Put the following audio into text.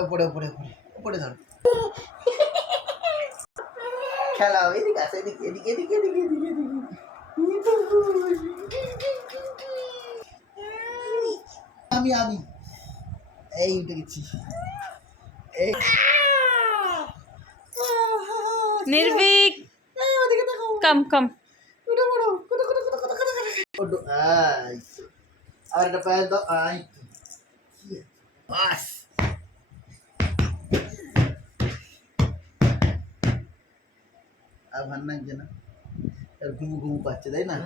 উপরে উপরে উপরে উপরে ধর খেলাও এদিকে আছে এদিকে এদিকে এদিকে এদিকে এদিকে আমি আমি এই উঠে গেছি এই নির্ভীক কাম কাম আর একটা পায়ে দাও আই বাস আর ভালো লাগছে না আর ঘুমু ঘুমু পাচ্ছে তাই না